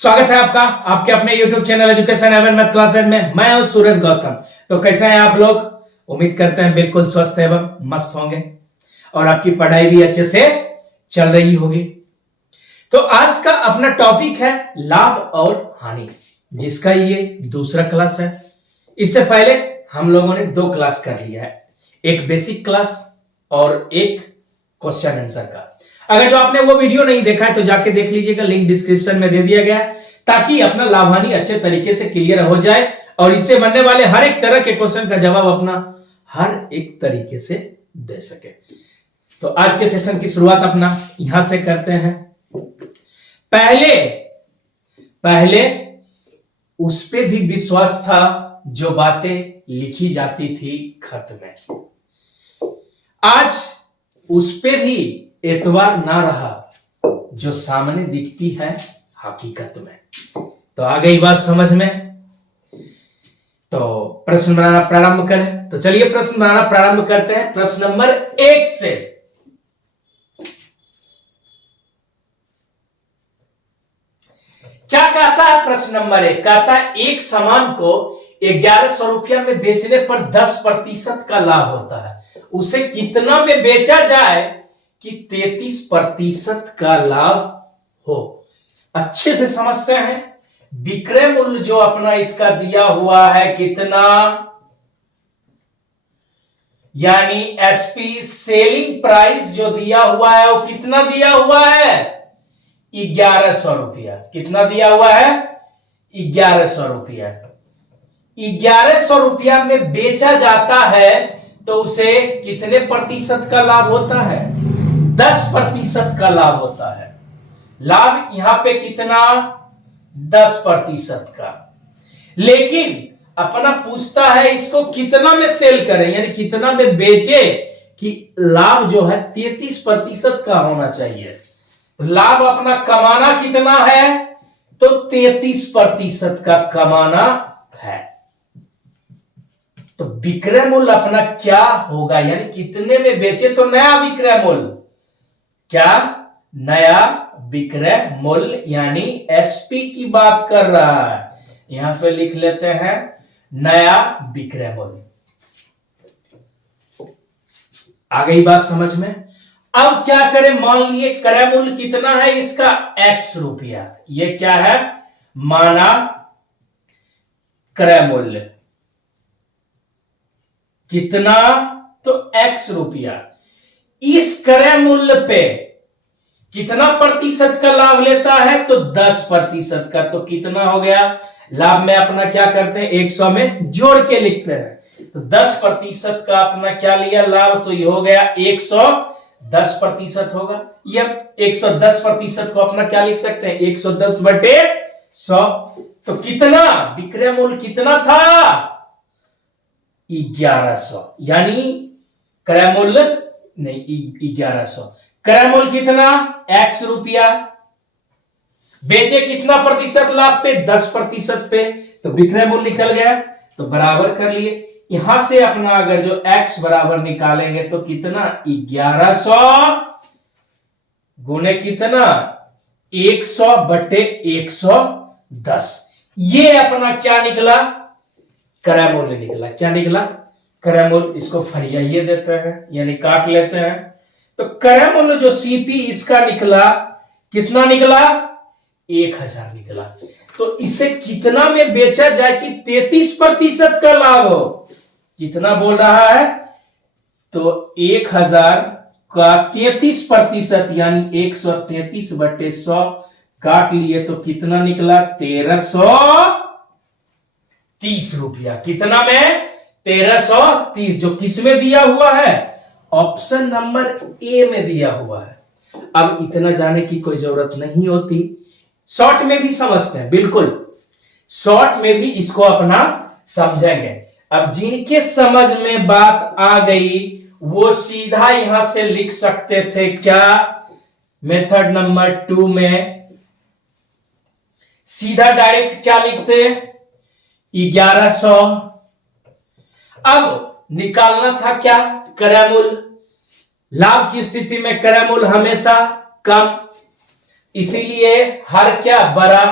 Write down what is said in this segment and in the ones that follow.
स्वागत है आपका आपके अपने YouTube चैनल एजुकेशन एवं मैथ क्लासेज में। मैं हूं सूरज गौतम। तो कैसे हैं आप लोग? उम्मीद करते हैं बिल्कुल स्वस्थ एवं मस्त होंगे और आपकी पढ़ाई भी अच्छे से चल रही होगी। तो आज का अपना टॉपिक है लाभ और हानि, जिसका ये दूसरा क्लास है। इससे पहले हम लोगों ने 2 क्लास कर लिया है, एक बेसिक क्लास और एक क्वेश्चन आंसर का। अगर जो आपने वो वीडियो नहीं देखा है तो जाके देख लीजिएगा, लिंक डिस्क्रिप्शन में दे दिया गया है, ताकि अपना लाभ हानि अच्छे तरीके से क्लियर हो जाए और इससे बनने वाले हर एक तरह के क्वेश्चन का जवाब अपना हर एक तरीके से दे सके। तो आज के सेशन की शुरुआत अपना यहां से करते हैं। पहले उस पे भी विश्वास था जो बातें लिखी जाती थी खत में, आज उस पे भी एतबार ना रहा जो सामने दिखती है हकीकत में। तो आ गई बात समझ में? तो प्रश्न बनाना प्रारंभ करें। तो चलिए प्रश्न बनाना प्रारंभ करते हैं प्रश्न नंबर 1 से। क्या कहता है प्रश्न नंबर 1? कहता है एक सामान को 1100 रुपया में बेचने पर 10% का लाभ होता है, उसे कितना में बेचा जाए कि 33% का लाभ हो। अच्छे से समझते हैं। विक्रय मूल्य जो अपना इसका दिया हुआ है कितना, यानी एसपी सेलिंग प्राइस जो दिया हुआ है वो कितना दिया हुआ है? 1100 रुपया। कितना दिया हुआ है? 1100 रुपया। 1100 रुपया में बेचा जाता है तो उसे कितने प्रतिशत का लाभ होता है? 10% का लाभ होता है। लाभ यहां पे कितना? 10% का। लेकिन अपना पूछता है इसको कितना में सेल करें, यानी कितना में बेचे कि लाभ जो है 33% का होना चाहिए। तो लाभ अपना कमाना कितना है? तो 33% का कमाना है। तो विक्रय मूल्य अपना क्या होगा, यानी कितने में बेचे तो नया विक्रय मूल्य। क्या? नया विक्रय मूल्य, यानी एसपी की बात कर रहा है। यहां पे लिख लेते हैं नया विक्रय मूल्य। आ गई बात समझ में? अब क्या करें? मान लिए क्रय मूल्य कितना है इसका? x रुपया। ये क्या है? माना क्रय मूल्य कितना? तो x रुपया। इस क्रय मूल्य पे कितना प्रतिशत का लाभ लेता है? तो 10% का। तो कितना हो गया लाभ में? अपना क्या करते हैं 100 में जोड़ के लिखते हैं। तो 10% का अपना क्या लिया लाभ? तो ये हो गया 110% होगा। ये 110% को अपना क्या लिख सकते हैं? 110/100। तो कितना विक्रय मूल्य कितना था? 1100। यानी क्रय मूल्य नहीं, 1100। क्रय मूल्य कितना? x रुपया। बेचे कितना प्रतिशत लाभ पे? 10% पे। तो विक्रय मूल्य निकल गया। तो बराबर कर लिए। यहां से अपना अगर जो x बराबर निकालेंगे तो कितना? 1100 गुने कितना? 100/110। ये अपना क्या निकला? क्रय मूल्य निकला। क्या निकला? क्रय मूल्य। इसको फरियाइए देते हैं, यानी काट लेते हैं। तो क्रय मूल्य जो सीपी इसका निकला कितना निकला? 1000 निकला। तो इसे कितना में बेचा जाए कि 33% का लाभ हो? कितना बोल रहा है? तो 1000 का 33% यानी 133/100 काट लिए तो कितना निकला? 1330 रुपया। कितना में? 1330, जो किसमें दिया हुआ है? ऑप्शन नंबर ए में दिया हुआ है। अब इतना जाने की कोई जरूरत नहीं होती, शॉर्ट में भी समझते हैं। बिल्कुल शॉर्ट में भी इसको अपना समझेंगे। अब जिनके समझ में बात आ गई वो सीधा यहां से लिख सकते थे। क्या? मेथड नंबर 2 में सीधा डायरेक्ट क्या लिखते? 1100। अब निकालना था क्या? क्रय मूल्य। लाभ की स्थिति में क्रय मूल्य हमेशा कम, इसीलिए हर क्या? बड़ा।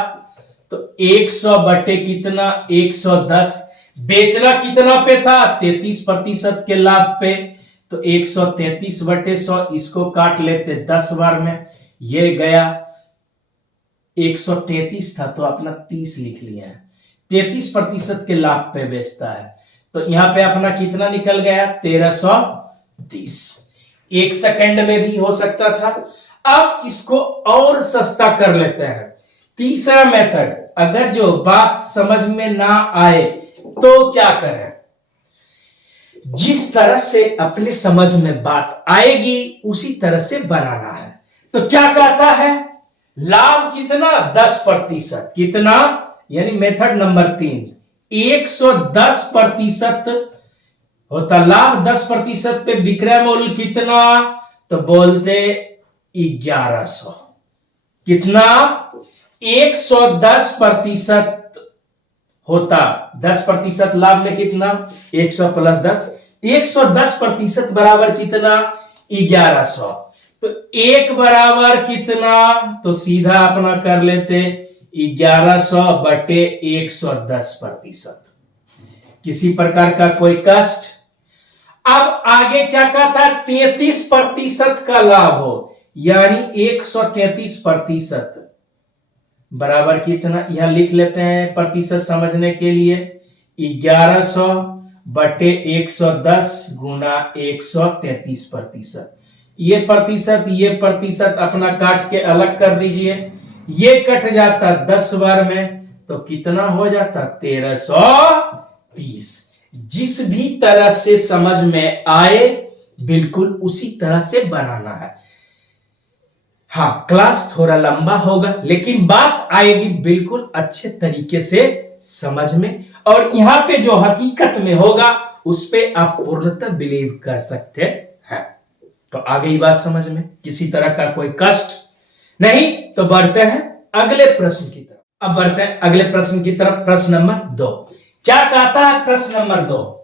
तो 100 बटे कितना 110। बेचना कितना पे था 33% के लाभ पे, तो 133 बटे 100, इसको काट लेते 10 बार में, ये गया 133 था तो अपना 30 लिख लिया है। 33% के लाभ पे बेचता है, तो यहां पे अपना कितना निकल गया 1330। 1 सेकंड में भी हो सकता था। अब इसको और सस्ता कर लेते हैं। तीसरा मेथड, अगर जो बात समझ में ना आए तो क्या करें, जिस तरह से अपने समझ में बात आएगी उसी तरह से बनाना है। तो क्या कहता है, लाभ कितना 10%, कितना यानी मेथड नंबर 3, 110% होता लाभ, 10% पे विक्रय मूल्य कितना, तो बोलते 1100। कितना 110% होता, 10% लाभ में कितना 100 प्लस 10, 110% बराबर कितना 1100। तो एक बराबर कितना, तो सीधा अपना कर लेते 1100 बटे 110%। किसी प्रकार का कोई कष्ट। अब आगे क्या कहता है 33% का लाभ हो, यानी 133% बराबर कितना, यहां लिख लेते हैं प्रतिशत समझने के लिए, 1100 बटे 110 गुना 133%। ये प्रतिशत अपना काट के अलग कर दीजिए, ये कट जाता 10 बार में, तो कितना हो जाता 1330। जिस भी तरह से समझ में आए बिल्कुल उसी तरह से बनाना है। हाँ, क्लास थोड़ा लंबा होगा लेकिन बात आएगी बिल्कुल अच्छे तरीके से समझ में, और यहां पे जो हकीकत में होगा उस पे आप पूर्णतः बिलीव कर सकते हैं। तो आ गई बात समझ में, किसी तरह का कोई कष्ट नहीं। तो बढ़ते हैं अगले प्रश्न की तरफ। अब बढ़ते हैं अगले प्रश्न की तरफ। प्रश्न नंबर 2 क्या कहता है, प्रश्न नंबर 2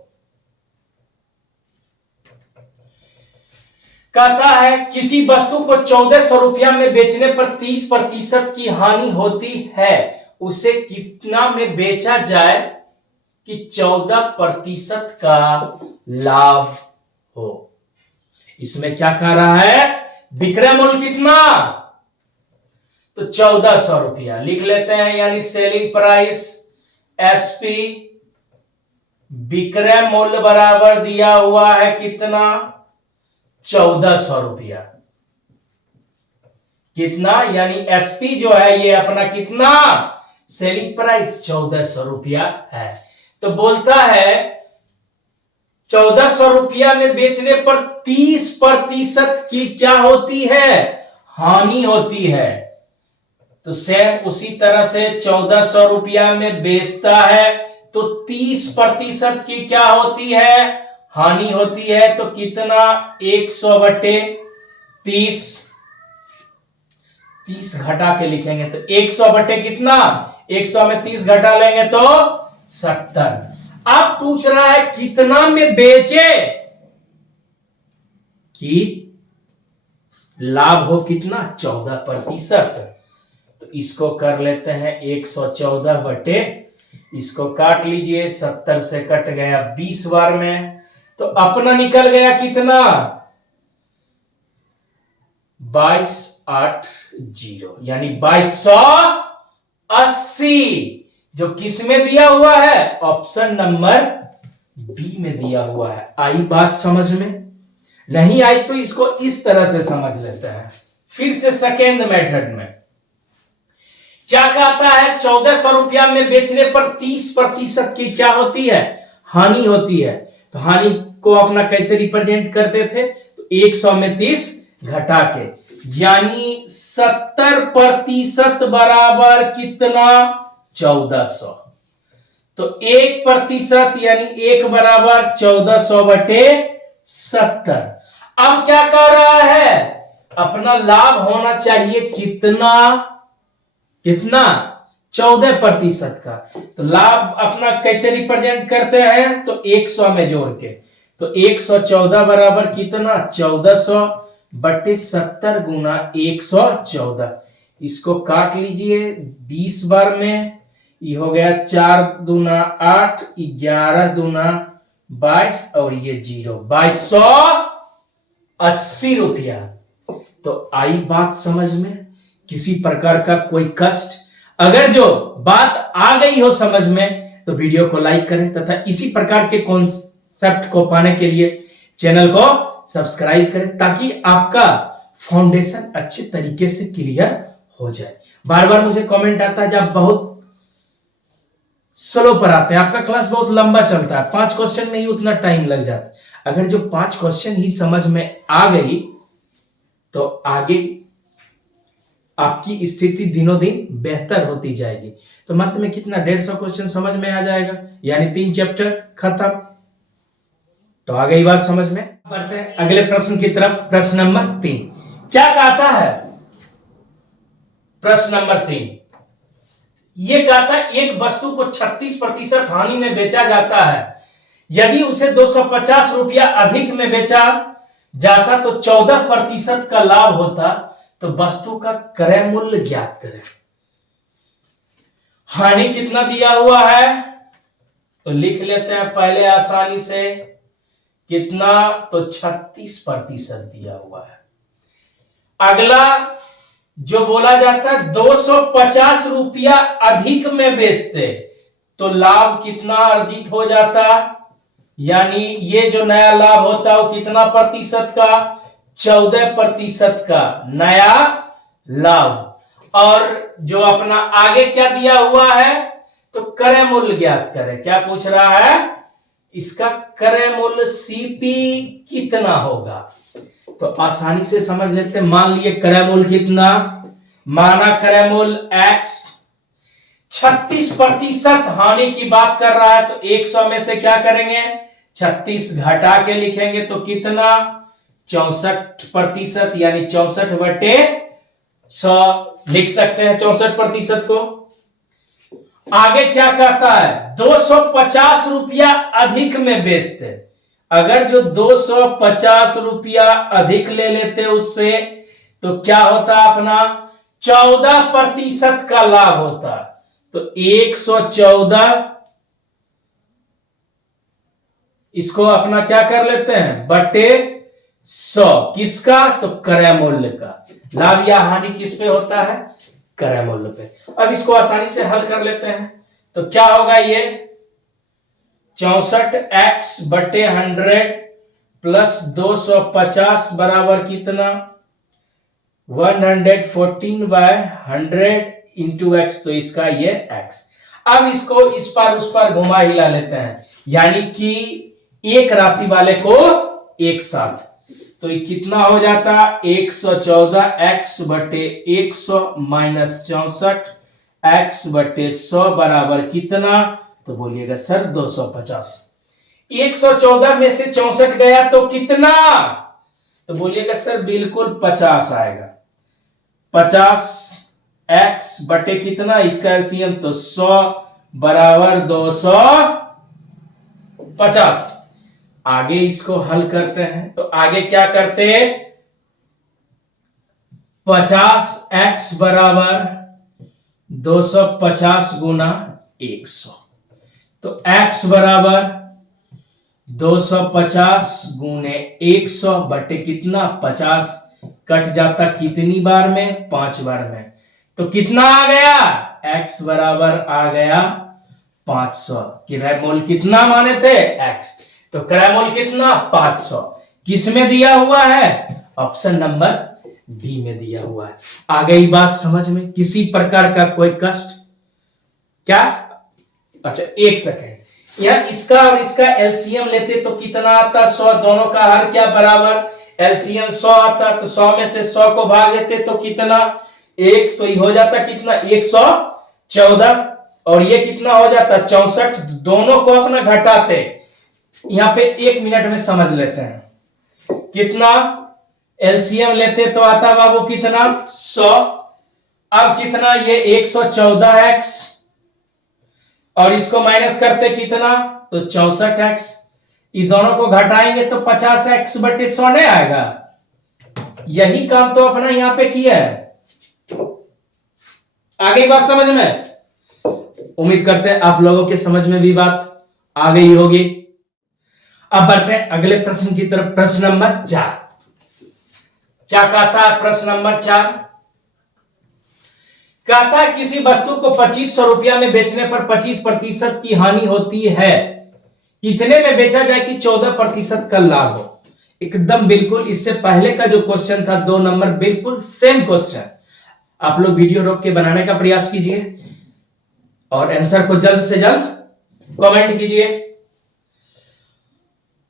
कहता है किसी वस्तु को 1400 रुपया में बेचने पर 30% की हानि होती है, उसे कितना में बेचा जाए कि 14% का लाभ हो। इसमें क्या कह रहा है, विक्रय मूल्य कितना, तो 1400 रुपया लिख लेते हैं, यानी सेलिंग प्राइस एसपी, विक्रय मूल्य बराबर दिया हुआ है कितना 1400 रुपया। कितना यानी एसपी जो है ये अपना कितना, सेलिंग प्राइस 1400 रुपया है। तो बोलता है 1400 रुपया में बेचने पर 30% की क्या होती है, हानि होती है। तो सेम उसी तरह से 1400 रुपया में बेचता है तो 30% की क्या होती है, हानि होती है। तो कितना 100 बटे 30, 30 घटा के लिखेंगे तो 100 बटे कितना, 100 में 30 घटा लेंगे तो 70। अब पूछ रहा है कितना में बेचे कि लाभ हो कितना 14%। तो इसको कर लेते हैं 114 बटे, इसको काट लीजिए 70 से कट गया 20 बार में, तो अपना निकल गया कितना 2280, यानी 2280, जो किस में दिया हुआ है, ऑप्शन नंबर बी में दिया हुआ है। आई बात समझ में, नहीं आई तो इसको इस तरह से समझ लेते हैं। फिर से सेकेंड मेथड में क्या कहता है, 1400 रुपया में बेचने पर 30% की क्या होती है, हानि होती है। तो हानि को अपना कैसे रिप्रेजेंट करते थे, तो 100 में 30 घटा के, यानी 70% बराबर कितना 1400। तो 1% यानी 1 बराबर 1400 बटे 70। अब क्या कह रहा है, अपना लाभ होना चाहिए कितना, कितना 14% का। तो लाभ अपना कैसे रिप्रेजेंट करते हैं, तो 100 में जोड़ के, तो 114 बराबर कितना 1400 बटे 70 गुना 114, इसको काट लीजिए 20 बार में, ये हो गया 4 दूना 8, 11 दूना 22 और ये 0, 2280 रुपया। तो आई बात समझ में, किसी प्रकार का कोई कष्ट, अगर जो बात आ गई हो समझ में तो वीडियो को लाइक करें तथा इसी प्रकार के कॉन्सेप्ट को पाने के लिए चैनल को सब्सक्राइब करें ताकि आपका फाउंडेशन अच्छे तरीके से क्लियर हो जाए। बार बार मुझे कमेंट आता है जब बहुत स्लो पर आते हैं, आपका क्लास बहुत लंबा चलता है, 5 क्वेश्चन में ही उतना टाइम लग जाता है। अगर जो 5 क्वेश्चन ही समझ में आ गई तो आगे आपकी स्थिति दिनों दिन बेहतर होती जाएगी। तो मत में कितना 150 क्वेश्चन समझ में आ जाएगा, यानी 3 चैप्टर खत्म। तो आ गई बात समझ में। बढ़ते हैं अगले प्रश्न की तरफ। प्रश्न नंबर 3 क्या कहता है? प्रश्न नंबर 3 ये कहता है एक वस्तु को 36% हानि में बेचा जाता है, यदि उसे 250 रुपया अधिक में बेचा जाता तो 14% का लाभ होता, तो वस्तु का क्रय मूल्य ज्ञात करें। हानि कितना दिया हुआ है तो लिख लेते हैं पहले आसानी से, कितना तो 36% दिया हुआ है। अगला जो बोला जाता है 250 रुपया अधिक में बेचते तो लाभ कितना अर्जित हो जाता, यानी ये जो नया लाभ होता है वो कितना प्रतिशत का, 14% का नया लाभ। और जो अपना आगे क्या दिया हुआ है तो क्रय मूल्य ज्ञात करें। क्या पूछ रहा है? इसका क्रय मूल्य सीपी कितना होगा। तो आसानी से समझ लेते हैं। मान लिए क्रय मूल्य कितना, माना क्रय मूल्य x, 36% हानि की बात कर रहा है तो 100 में से क्या करेंगे, 36 घटा के लिखेंगे तो कितना, 64%, यानी 64/100 लिख सकते हैं 64% को। आगे क्या कहता है 250 रुपया अधिक में बेचते, अगर जो 250 रुपया अधिक ले लेते उससे तो क्या होता अपना 14% का लाभ होता। तो 114 इसको अपना क्या कर लेते हैं बटे 100, किसका, तो क्रय मूल्य का। लाभ या हानि किस पे होता है, क्रय मूल्य पे। अब इसको आसानी से हल कर लेते हैं तो क्या होगा, ये 64x बटे 100 प्लस 250 बराबर कितना, 114/100 इंटू x, तो इसका ये x। अब इसको इस पार उस पार घुमा हिला लेते हैं, यानी कि एक राशि वाले को एक साथ, तो ये कितना हो जाता, 114x बटे 100 माइनस 64x बटे 100 बराबर कितना, तो बोलिएगा सर 250। 114 में से 64 गया तो कितना, तो बोलिएगा सर बिल्कुल 50 आएगा। 50x बटे कितना, इसका एलसीएम तो 100 बराबर 250। आगे इसको हल करते हैं तो आगे क्या करते हैं, 50x बराबर 250 गुना 100, तो x बराबर 250 गुने 100 बटे कितना 50, कट जाता कितनी बार में, 5 बार में, तो कितना आ गया, x बराबर आ गया 500। क्रय मूल्य कितना माने थे, x, तो क्रय मूल्य कितना 500। किस में दिया हुआ है, ऑप्शन नंबर बी में दिया हुआ है। आ गई बात समझ में, किसी प्रकार का कोई कष्ट क्या, अच्छा एक सेकेंड, यह इसका और इसका एलसीएम लेते तो कितना आता, 100, दोनों का हर क्या बराबर, एलसीएम 100 आता, तो 100 में से 100 को भाग देते तो कितना, 1, तो ये हो जाता कितना 114, और ये कितना हो जाता 64, दोनों को अपना घटाते, यहां पे 1 मिनट में समझ लेते हैं कितना, एलसीएम लेते तो आता बाबू कितना 100, अब कितना ये 114x, और इसको माइनस करते कितना तो 64x, ये दोनों को घटाएंगे तो 50x बटे 100 नहीं आएगा। यही काम तो अपना यहां पे किया है, आ गई बात समझ में? उम्मीद करते हैं आप लोगों के समझ में भी बात आ गई होगी। अब बढ़ते हैं अगले प्रश्न की तरफ। प्रश्न नंबर 4 क्या कहता है? प्रश्न नंबर 4 कहता है किसी वस्तु को 2500 रुपया में बेचने पर 25% की हानि होती है, कितने में बेचा जाए कि 14% का लाभ हो? एकदम बिल्कुल इससे पहले का जो क्वेश्चन था 2 नंबर, बिल्कुल सेम क्वेश्चन। आप लोग वीडियो रोक के बनाने का प्रयास कीजिए और आंसर को जल्द से जल्द कमेंट कीजिए,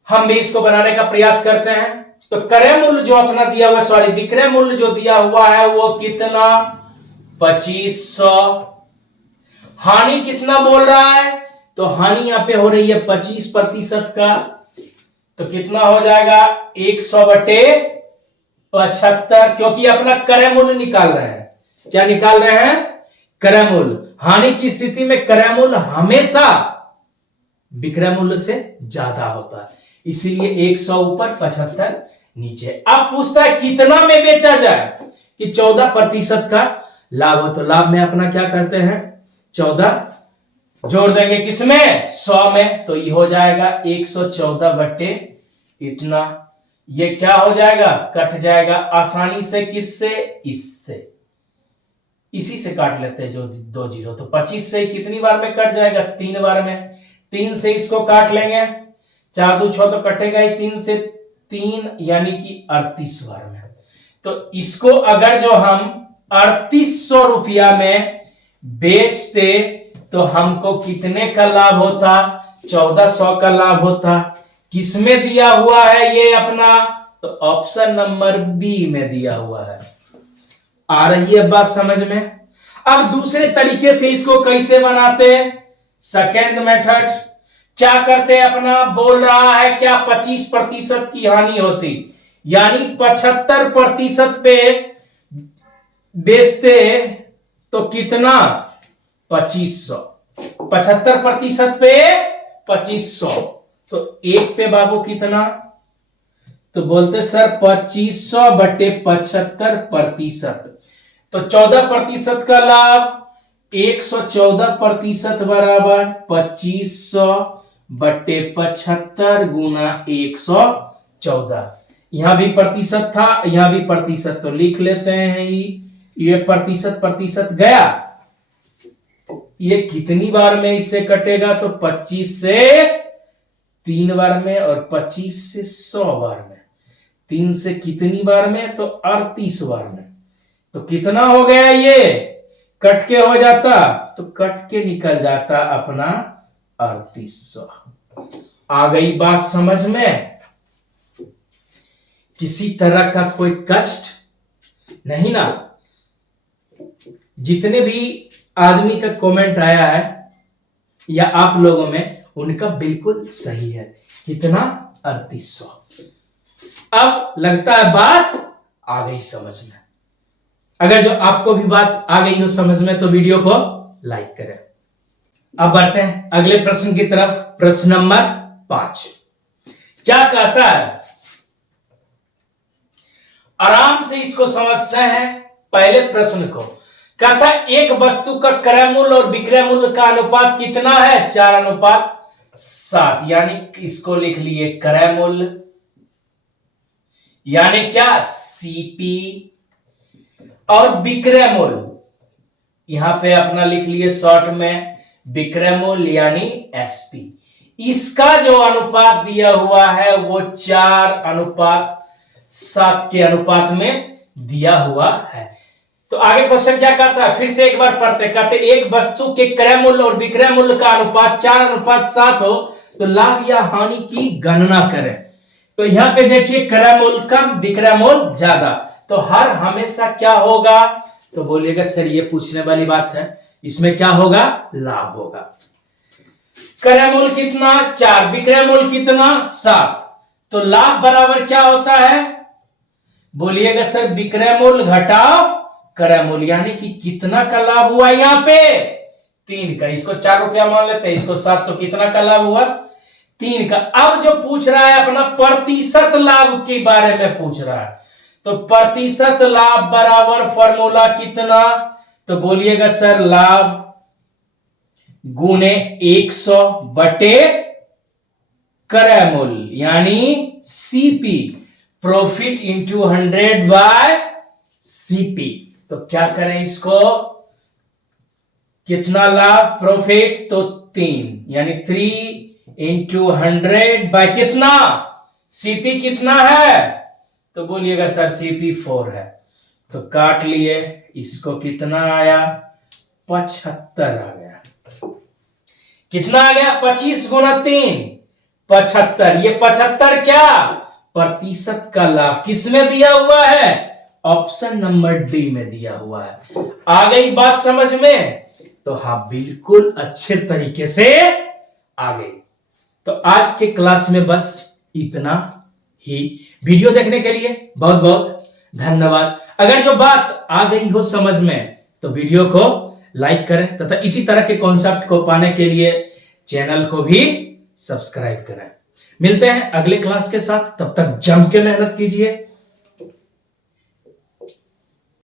हम भी इसको बनाने का प्रयास करते हैं। तो क्रय मूल्य जो अपना दिया हुआ, सॉरी विक्रय मूल्य जो दिया हुआ है वो कितना? 2500। हानि कितना बोल रहा है? तो हानि यहां पे हो रही है 25% का, तो कितना हो जाएगा? 100/75, क्योंकि अपना क्रय मूल्य निकाल रहे हैं। क्या निकाल रहे हैं? क्रय मूल्य। हानि की स्थिति में क्रय मूल्य हमेशा विक्रय मूल्य से ज्यादा होता है, इसीलिए 100 ऊपर 75 नीचे। अब पूछता है कितना में बेचा जाए कि 14% का लाभ हो। तो लाभ में अपना क्या करते हैं? 14 जोड़ देंगे किसमें? 100 में, तो ये हो जाएगा 114 बट्टे इतना। ये क्या हो जाएगा? कट जाएगा आसानी से। किससे? इससे, इसी से काट लेते हैं जो 2 जीरो। तो 25 से कितनी बार में कट जाएगा? 3 बार में। 3 से इसको काट लेंगे, 4 2 6 तो कटेगा ही। 3 से 3 यानी कि 38 बार में। तो इसको अगर जो हम 3800 रुपया में बेचते तो हमको कितने का लाभ होता? 1400 का लाभ होता। किसमें दिया हुआ है ये अपना? तो ऑप्शन नंबर बी में दिया हुआ है। आ रही है बात समझ में? अब दूसरे तरीके से इसको कैसे बनाते? सेकेंड मेथड क्या करते? अपना बोल रहा है क्या? 25% की हानि होती, यानी 75% पे बेचते तो कितना? 2500। 75% पे 2500, तो एक पे बाबू कितना? तो बोलते सर 2500/75%, तो 14% का लाभ। 114% बराबर 2500/75 गुना 114। यहां भी प्रतिशत था, यहां भी प्रतिशत, तो लिख लेते हैं ये प्रतिशत गया। ये कितनी बार में इससे कटेगा? तो 25 से 3 बार में, और 25 से 100 बार में। 3 से कितनी बार में? तो 38 बार में। तो कितना हो गया? ये कट के हो जाता, तो कट के निकल जाता अपना 3800। आ गई बात समझ में? किसी तरह का कोई कष्ट नहीं ना? जितने भी आदमी का कमेंट आया है या आप लोगों में, उनका बिल्कुल सही है। कितना? 3800। अब लगता है बात आ गई समझ में। अगर जो आपको भी बात आ गई हो समझ में तो वीडियो को लाइक करें। अब बढ़ते हैं अगले प्रश्न की तरफ। प्रश्न नंबर 5 क्या कहता है? आराम से इसको समझते हैं पहले प्रश्न को। कहता है एक वस्तु का क्रय मूल्य और विक्रय मूल्य का अनुपात कितना है? 4:7। यानी इसको लिख लिए क्रय मूल्य, यानी क्या? सीपी, और विक्रय मूल्य यहां पे अपना लिख लिए शॉर्ट में विक्रय मूल्य यानी एसपी। इसका जो अनुपात दिया हुआ है वो 4:7 के अनुपात में दिया हुआ है। तो आगे क्वेश्चन क्या कहता है? फिर से एक बार पढ़ते। कहते एक वस्तु के क्रय मूल्य और विक्रय मूल्य का अनुपात 4:7 हो तो लाभ या हानि की गणना करें। तो यहां पे देखिए क्रय मूल्य कम, विक्रय मूल्य ज्यादा, तो हर हमेशा क्या होगा? तो बोलिएगा सर ये पूछने वाली बात है, इसमें क्या होगा? लाभ होगा। क्रय मूल्य कितना? 4, विक्रय मूल्य कितना? 7, तो लाभ बराबर क्या होता है? बोलिएगा सर विक्रय मूल्य घटाओ क्रय मूल्य, यानी कि कितना का लाभ हुआ यहाँ पे? 3 का। इसको 4 रुपया मान लेते हैं, इसको 7, तो कितना का लाभ हुआ? 3 का। अब जो पूछ रहा है अपना प्रतिशत लाभ के बारे में पूछ रहा है, तो प्रतिशत लाभ बराबर फॉर्मूला कितना? तो बोलिएगा सर लाभ गुने 100 बटे क्रय मूल्य यानी CP, profit into 100 bye CP. तो क्या करें इसको, कितना लाभ प्रॉफिट, तो 3 यानी 3 इंटू 100 बाय कितना, सीपी कितना है, तो बोलिएगा सर सीपी 4 है। तो काट लिए, इसको कितना आया, 75 आ गया। कितना आ गया, 25 गुना 3 75। ये 75 क्या, प्रतिशत का लाभ किसमें दिया हुआ है, ऑप्शन नंबर डी में दिया हुआ है। आ गई बात समझ में, तो हाँ बिल्कुल अच्छे तरीके से आ गई। तो आज के क्लास में बस इतना ही। वीडियो देखने के लिए बहुत बहुत धन्यवाद। अगर जो बात आ गई हो समझ में तो वीडियो को लाइक करें तथा इसी तरह के कॉन्सेप्ट को पाने के लिए चैनल को भी सब्सक्राइब करें। मिलते हैं अगले क्लास के साथ, तब तक जम के मेहनत कीजिए।